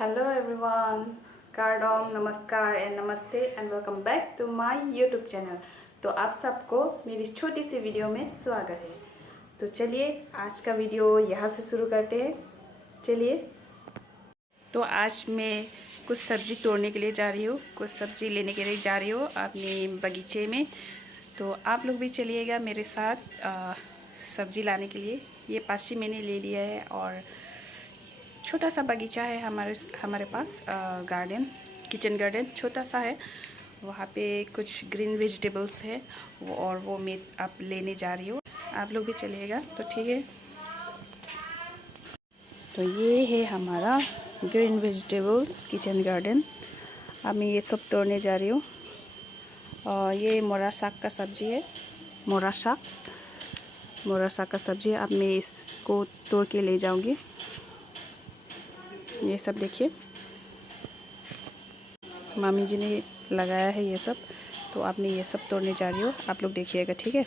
Hello everyone, Kardom, Namaskar and Namaste and welcome back to my YouTube channel। तो आप सबको मेरी छोटी सी वीडियो में स्वागत है। तो चलिए आज का वीडियो यहाँ से शुरू करते हैं। चलिए, तो आज मैं कुछ सब्ज़ी तोड़ने के लिए जा रही हूँ, कुछ सब्ज़ी लेने के लिए जा रही हूँ अपने बगीचे में। तो आप लोग भी चलिएगा मेरे साथ सब्ज़ी लाने के लिए। ये पासी मैंने ले लिया है और छोटा सा बगीचा है हमारे पास, गार्डन, किचन गार्डन छोटा सा है। वहाँ पे कुछ ग्रीन वेजिटेबल्स है वो मैं आप लेने जा रही हूँ। आप लोग भी चलिएगा तो ठीक है। तो ये है हमारा ग्रीन वेजिटेबल्स किचन गार्डन। अब मैं ये सब तोड़ने जा रही हूँ। और ये मोरा साग का सब्ज़ी है, मोरा साग का सब्ज़ी है। अब मैं इसको तोड़ के ले जाऊँगी। ये सब देखिए, मामी जी ने लगाया है ये सब। तो अब मैं ये सब तोड़ने जा रही हूँ, आप लोग देखिएगा ठीक है।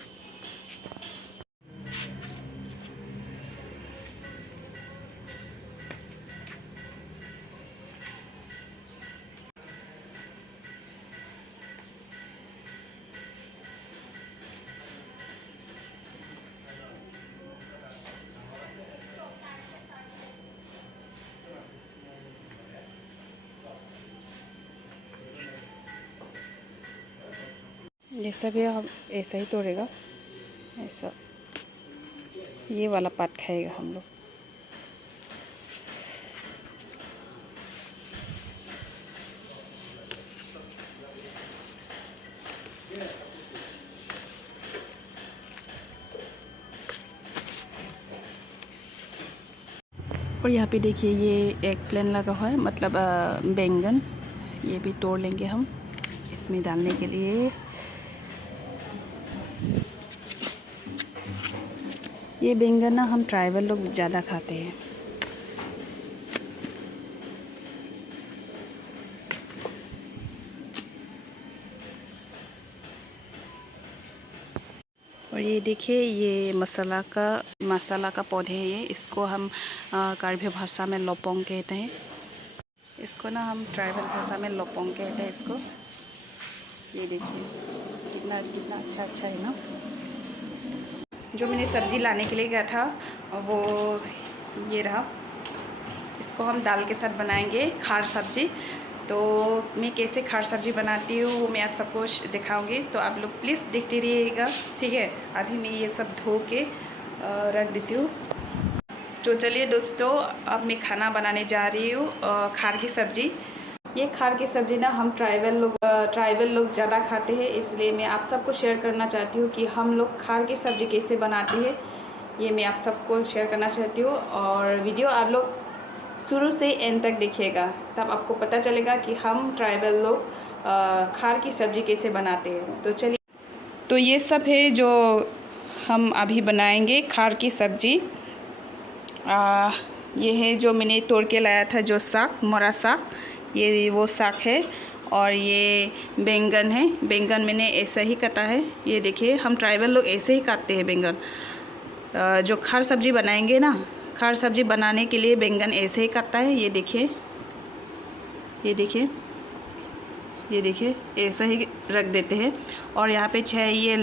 ये सब है, हम ऐसा ही तोड़ेगा, ऐसा ये वाला पार्ट खाएगा हम लोग। और यहाँ पे देखिए ये एक प्लेन लगा हुआ है, मतलब बैंगन। ये भी तोड़ लेंगे हम इसमें डालने के लिए। ये बैंगन ना हम ट्राइबल लोग ज़्यादा खाते हैं। और ये देखिए ये मसाला का पौधे है। ये इसको हम कार्बी भाषा में लोपोंग कहते हैं। इसको ना हम ट्राइबल भाषा में लोपोंग कहते हैं इसको। ये देखिए कितना अच्छा है ना। जो मैंने सब्ज़ी लाने के लिए गया था वो ये रहा। इसको हम दाल के साथ बनाएंगे खार सब्ज़ी। तो मैं कैसे खार सब्ज़ी बनाती हूँ वो मैं आप सबको दिखाऊंगी। तो आप लोग प्लीज़ देखते रहिएगा ठीक है। अभी मैं ये सब धो के रख देती हूँ। तो चलिए दोस्तों, अब मैं खाना बनाने जा रही हूँ खार की सब्ज़ी। ये खार की सब्ज़ी ना हम ट्राइबल लोग ज़्यादा खाते हैं, इसलिए मैं आप सबको शेयर करना चाहती हूँ कि हम लोग खार की सब्ज़ी कैसे बनाते हैं। ये मैं आप सबको शेयर करना चाहती हूँ। और वीडियो आप लोग शुरू से एंड तक देखिएगा, तब आपको पता चलेगा कि हम ट्राइबल लोग खार की सब्ज़ी कैसे बनाते हैं। तो चलिए, तो ये सब है जो हम अभी बनाएंगे खार की सब्ज़ी। ये है जो मैंने तोड़ के लाया था, जो साग, मोरा साग, ये वो साग है। और ये बैंगन है, बैंगन मैंने ऐसा ही काटा है। ये देखिए हम ट्राइबल लोग ऐसे ही काटते हैं बैंगन। जो खार सब्ज़ी बनाएंगे ना, खार सब्ज़ी बनाने के लिए बैंगन ऐसे ही काटता है। ये देखिए ऐसा ही रख देते हैं। और यहाँ पे है ये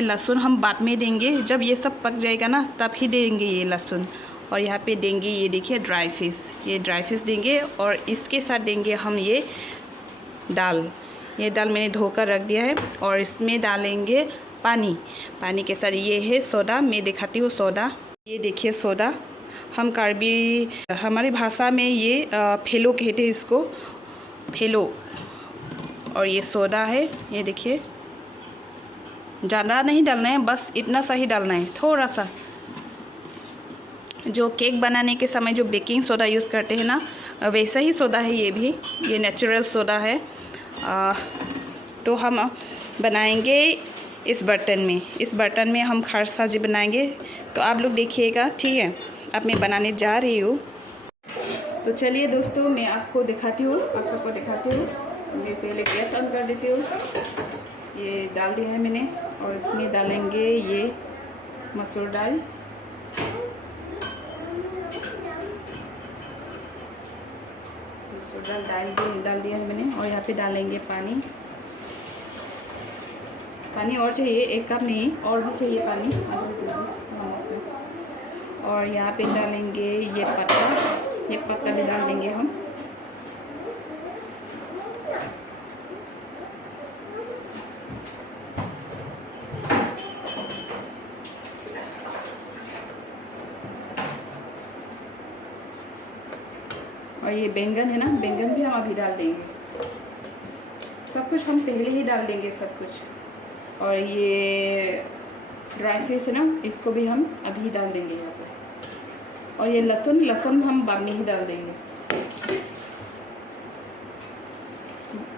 लहसुन हम बाद में देंगे, जब ये सब पक जाएगा ना तब ही देंगे ये लहसुन। और यहाँ पे देंगे ये देखिए ड्राई फिश देंगे। और इसके साथ देंगे हम ये दाल मैंने धोकर रख दिया है। और इसमें डालेंगे पानी के साथ। ये है सोडा, मैं दिखाती हूँ सोडा। ये देखिए सोडा, हम कार्बी हमारी भाषा में ये फेलो कहते हैं इसको, फेलो। और ये सोडा है, ये देखिए ज़्यादा नहीं डालना है, बस इतना सा ही डालना है, थोड़ा सा। जो केक बनाने के समय जो बेकिंग सोडा यूज़ करते हैं ना, वैसा ही सोडा है ये भी। ये नेचुरल सोडा है। तो हम बनाएंगे इस बर्तन में हम खार सब्ज़ी बनाएंगे। तो आप लोग देखिएगा ठीक है। अब मैं बनाने जा रही हूँ। तो चलिए दोस्तों, मैं आपको दिखाती हूँ, मैं पहले गैस ऑन कर देती हूँ। ये डाल दिया है मैंने। और इसमें डालेंगे ये मसूर दाल, सोडा डाल दिया है मैंने। और यहाँ पे डालेंगे पानी। पानी और चाहिए, 1 कप नहीं और भी चाहिए पानी। और यहाँ पे डालेंगे ये पत्ता भी डाल देंगे हम। और ये बैंगन है ना, बैंगन भी हम अभी डाल देंगे। सब कुछ हम पहले ही डाल देंगे सब कुछ। और ये ड्राई फिश है ना, इसको भी हम अभी डाल देंगे यहाँ पे। और ये लहसुन हम बाद में ही डाल देंगे।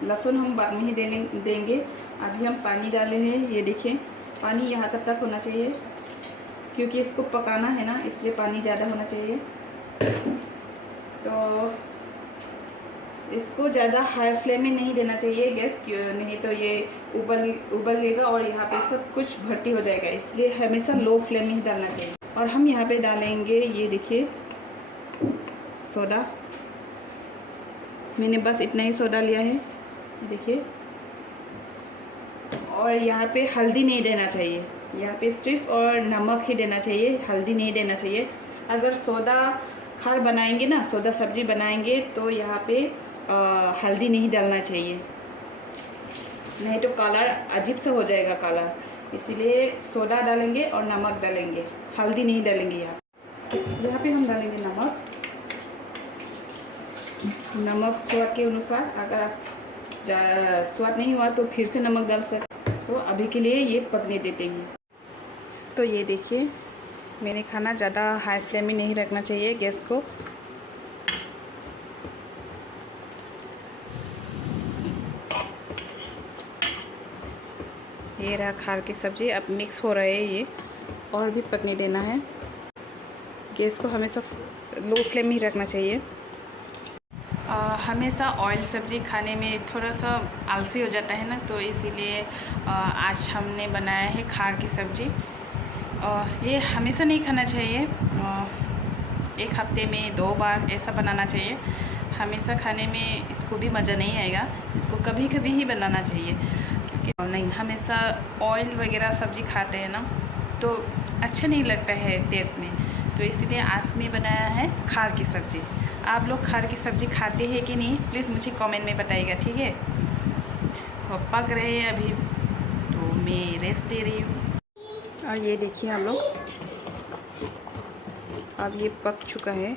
लहसुन हम बाद में ही देंगे। अभी हम पानी डाले हैं, ये देखिए पानी यहाँ तक होना चाहिए, क्योंकि इसको पकाना है ना, इसलिए पानी ज़्यादा होना चाहिए। तो इसको ज़्यादा हाई फ्लेम में नहीं देना चाहिए गैस, नहीं तो ये उबलेगा और यहाँ पे सब कुछ भर्ती हो जाएगा, इसलिए हमेशा लो फ्लेम में ही डालना चाहिए। और हम यहाँ पे डालेंगे, ये देखिए सोडा। मैंने बस इतना ही सोडा लिया है, देखिए। और यहाँ पे हल्दी नहीं देना चाहिए, यहाँ पे सिर्फ और नमक ही देना चाहिए, हल्दी नहीं देना चाहिए। अगर सोडा खार बनाएंगे ना, सोडा सब्जी बनाएंगे तो यहाँ पे हल्दी नहीं डालना चाहिए, नहीं तो कलर अजीब सा हो जाएगा कलर। इसीलिए सोडा डालेंगे और नमक डालेंगे, हल्दी नहीं डालेंगे। यहाँ पे हम डालेंगे नमक स्वाद के अनुसार। अगर स्वाद नहीं हुआ तो फिर से नमक डाल सकते। तो अभी के लिए ये पकने देते हैं। तो ये देखिए, मैंने खाना ज़्यादा हाई फ्लेम में नहीं रखना चाहिए गैस को। ये रहा खार की सब्ज़ी, अब मिक्स हो रहा है ये, और भी पकने देना है। गैस को हमेशा लो फ्लेम में ही रखना चाहिए। हमेशा ऑयल सब्ज़ी खाने में थोड़ा सा आलसी हो जाता है ना, तो इसीलिए आज हमने बनाया है खार की सब्ज़ी। ये हमेशा नहीं खाना चाहिए, 1 हफ्ते में 2 बार ऐसा बनाना चाहिए। हमेशा खाने में इसको भी मज़ा नहीं आएगा, इसको कभी कभी ही बनाना चाहिए, क्योंकि नहीं हमेशा ऑयल वगैरह सब्ज़ी खाते हैं ना, तो अच्छा नहीं लगता है टेस्ट में। तो इसलिए आज मैं बनाया है खार की सब्ज़ी। आप लोग खार की सब्ज़ी खाते हैं कि नहीं, प्लीज़ मुझे कमेंट में बताइएगा, ठीक है। वो पक रहे हैं अभी, तो मैं रेस्ट दे रही हूँ। और ये देखिए हम लोग, अब ये पक चुके हैं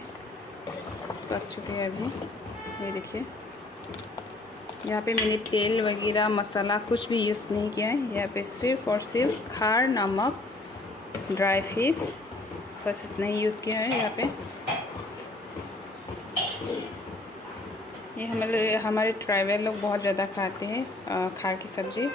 अभी। ये देखिए, यहाँ पे मैंने तेल वगैरह मसाला कुछ भी यूज़ नहीं किया है। यहाँ पे सिर्फ और सिर्फ खार, नमक, ड्राई फिश, बस इतना ही यूज़ किया है यहाँ पे। ये हमारे ट्राइबल लोग बहुत ज़्यादा खाते हैं खार की सब्ज़ी।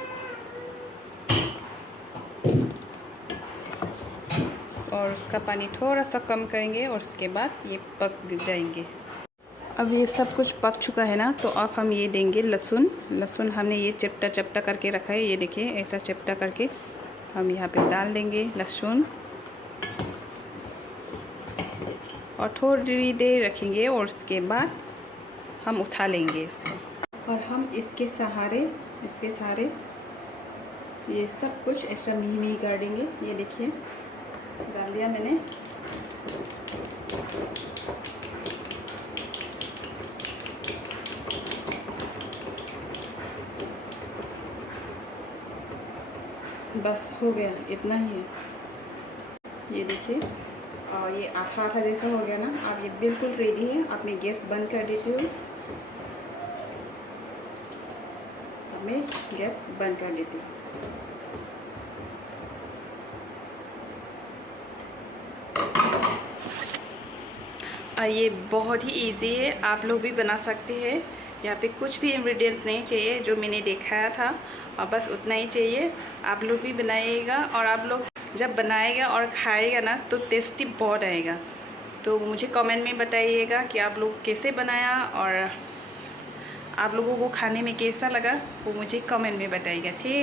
और उसका पानी थोड़ा सा कम करेंगे और उसके बाद ये पक जाएंगे। अब ये सब कुछ पक चुका है ना, तो अब हम ये देंगे लहसुन हमने ये चपटा करके रखा है, ये देखिए ऐसा चपटा करके हम यहाँ पे डाल देंगे लहसुन। और थोड़ी देर रखेंगे और उसके बाद हम उठा लेंगे इसको। और हम इसके सहारे ये सब कुछ ऐसा मिही कर देंगे। ये देखिए डाल दिया मैंने। बस हो गया, इतना ही है। ये देखिए, और ये आठा जैसा हो गया ना, अब ये बिल्कुल रेडी है। अब मैं गैस बंद कर देती हूँ। अब मैं गैस बंद कर देती हूँ। ये बहुत ही इजी है, आप लोग भी बना सकते हैं। यहाँ पे कुछ भी इंग्रेडिएंट्स नहीं चाहिए, जो मैंने दिखाया था और बस उतना ही चाहिए। आप लोग भी बनाइएगा, और आप लोग जब बनाएगा और खाएगा ना, तो टेस्टी बहुत आएगा। तो मुझे कमेंट में बताइएगा कि आप लोग कैसे बनाया और आप लोगों को खाने में कैसा लगा, वो मुझे कमेंट में बताइएगा, ठीक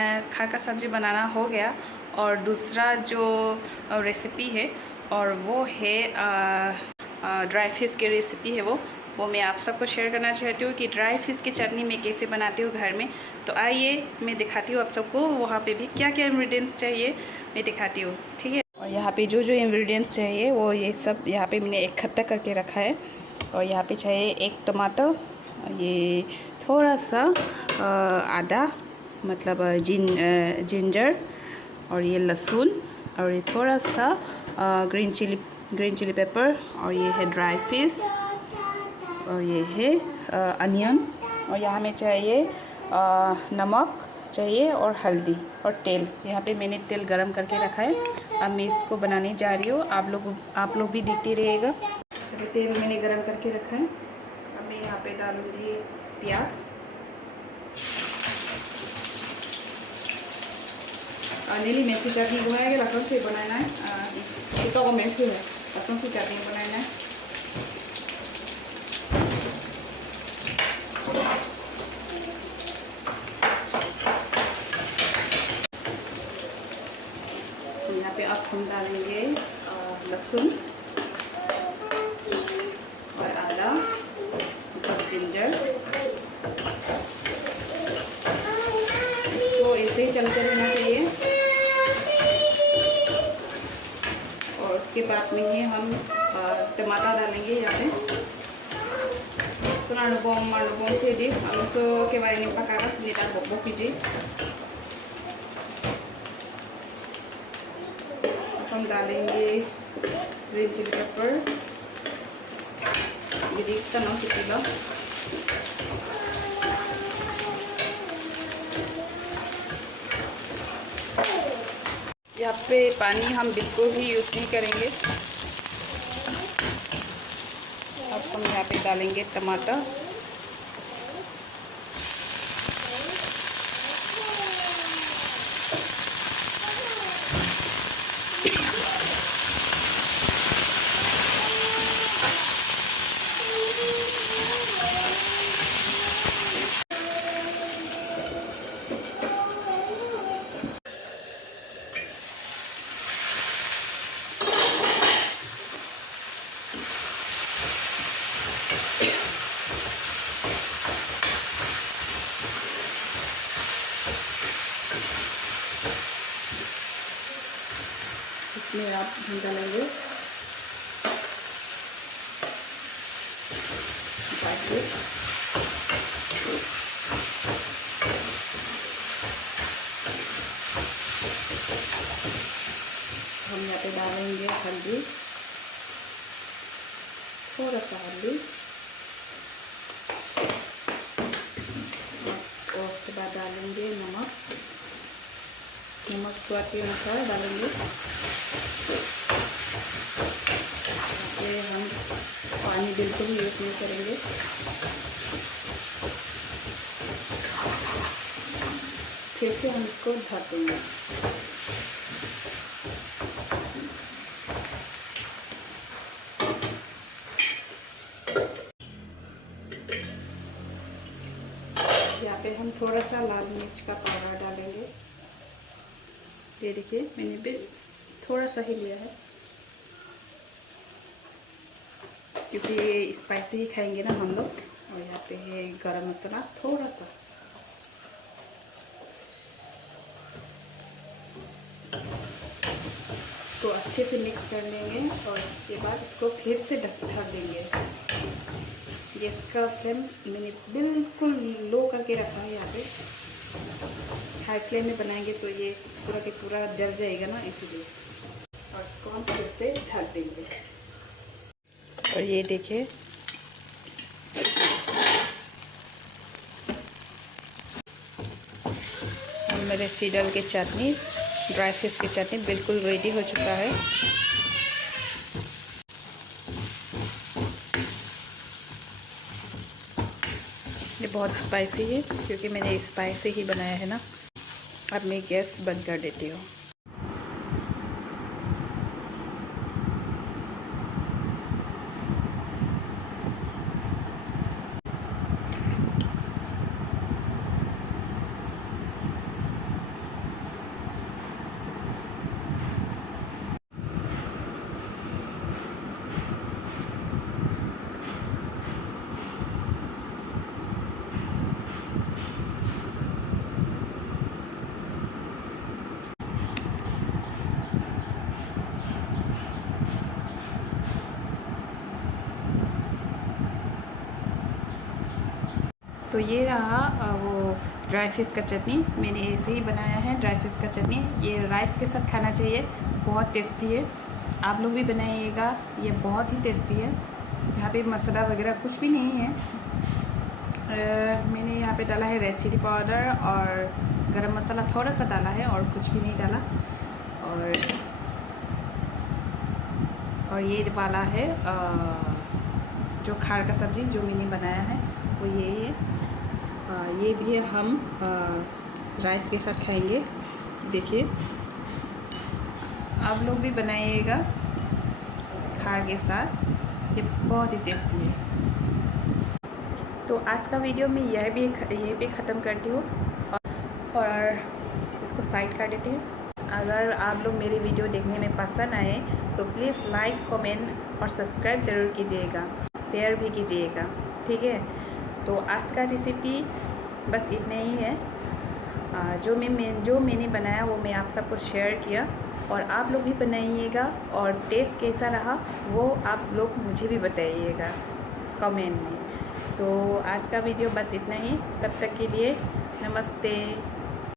है। खार का सब्ज़ी बनाना हो गया। और दूसरा जो रेसिपी है, और वो है ड्राई फिश की रेसिपी है वो मैं आप सबको शेयर करना चाहती हूँ कि ड्राई फिश की चटनी मैं कैसे बनाती हूँ घर में। तो आइए मैं दिखाती हूँ आप सबको वहाँ पे भी क्या क्या इंग्रेडिएंट्स चाहिए मैं दिखाती हूँ, ठीक है। और यहाँ पे जो जो इंग्रेडिएंट्स चाहिए वो ये सब यहाँ पे मैंने इकट्ठा करके रखा है। और यहाँ पे चाहिए एक टमाटर, ये थोड़ा सा आदा मतलब जिंजर, और ये लहसुन, और ये थोड़ा सा ग्रीन चिली पेपर, और ये है ड्राई फिश, और ये है अनियन, और यहाँ में चाहिए नमक चाहिए, और हल्दी, और तेल। यहाँ पे मैंने तेल गरम करके रखा है। अब मैं इसको बनाने जा रही हूँ, आप लोग भी देखते रहिएगा। तेल मैंने गरम करके रखा है। अब मैं यहाँ पे डालूँगी प्याज, नीली मेथी चटनी बनाएंगे, लहसुन से बनाना है। टीका को मेथी है, लहसुन की चटनी बनाना है। यहाँ पे अब हम डालेंगे लहसुन और आदा और जिंजर। इसको ऐसे ही चलते रहना चाहिए। और उसके बाद में ही हम टमाटर डालेंगे। यहाँ पे सुना नबों थे जी हम तो के बारे में पका कर सीधा बब्बो कीजिए। हम डालेंगे ग्रीन चिली पेपर, ये देखता ना कितना। यहाँ पे पानी हम बिल्कुल भी यूज़ नहीं करेंगे। अब हम यहाँ पे डालेंगे टमाटर, इसमें आप डालेंगे हम यहाँ पे डालेंगे हल्दी, थोड़ा सा हल्दी, और उसके बाद डालेंगे नमक स्वाद के अनुसार डालेंगे। ये हम पानी बिल्कुल यूज़ नहीं करेंगे। फिर से हम इसको ढक देंगे। यहाँ पे हम थोड़ा सा लाल मिर्च का पाउडर डालेंगे। ये देखिए मैंने भी थोड़ा सा ही लिया है, क्योंकि ये स्पाइसी ही खाएंगे ना हम लोग। और यहाँ पे है गरम मसाला थोड़ा सा। तो अच्छे से मिक्स कर लेंगे और इसके बाद इसको फिर से ढक देंगे। गैस का फ्लेम मैंने बिल्कुल लो करके रखा है। यहाँ पे हाई फ्लेम में बनाएंगे तो ये पूरा के पूरा जल जाएगा ना, इसलिए। और इसको हम फिर से ढक देंगे। और ये देखिए मेरे सीडल की चटनी, ड्राई फिश की चटनी बिल्कुल रेडी हो चुका है। ये बहुत स्पाइसी है क्योंकि मैंने स्पाइसी ही बनाया है ना। अब मैं गैस बंद कर देती हूँ। तो ये रहा वो ड्राई फिश का चटनी। मैंने ऐसे ही बनाया है ड्राई फिश का चटनी। ये राइस के साथ खाना चाहिए, बहुत टेस्टी है। आप लोग भी बनाइएगा, ये बहुत ही टेस्टी है। यहाँ पे मसाला वगैरह कुछ भी नहीं है। मैंने यहाँ पे डाला है रेड चिली पाउडर और गरम मसाला थोड़ा सा डाला है, और कुछ भी नहीं डाला। और ये वाला है जो खार का सब्ज़ी जो मैंने बनाया है वो यही है। ये भी हम राइस के साथ खाएंगे। देखिए, आप लोग भी बनाइएगा खार के साथ, ये बहुत ही टेस्टी है। तो आज का वीडियो मैं यही भी ख़त्म करती हूँ और इसको साइड कर देती हूँ। अगर आप लोग मेरी वीडियो देखने में पसंद आए तो प्लीज़ लाइक, कमेंट और सब्सक्राइब ज़रूर कीजिएगा, शेयर भी कीजिएगा, ठीक है। तो आज का रेसिपी बस इतना ही है। जो मैंने बनाया वो मैं आप सबको शेयर किया, और आप लोग भी बनाइएगा, और टेस्ट कैसा रहा वो आप लोग मुझे भी बताइएगा कमेंट में। तो आज का वीडियो बस इतना ही। तब तक के लिए नमस्ते।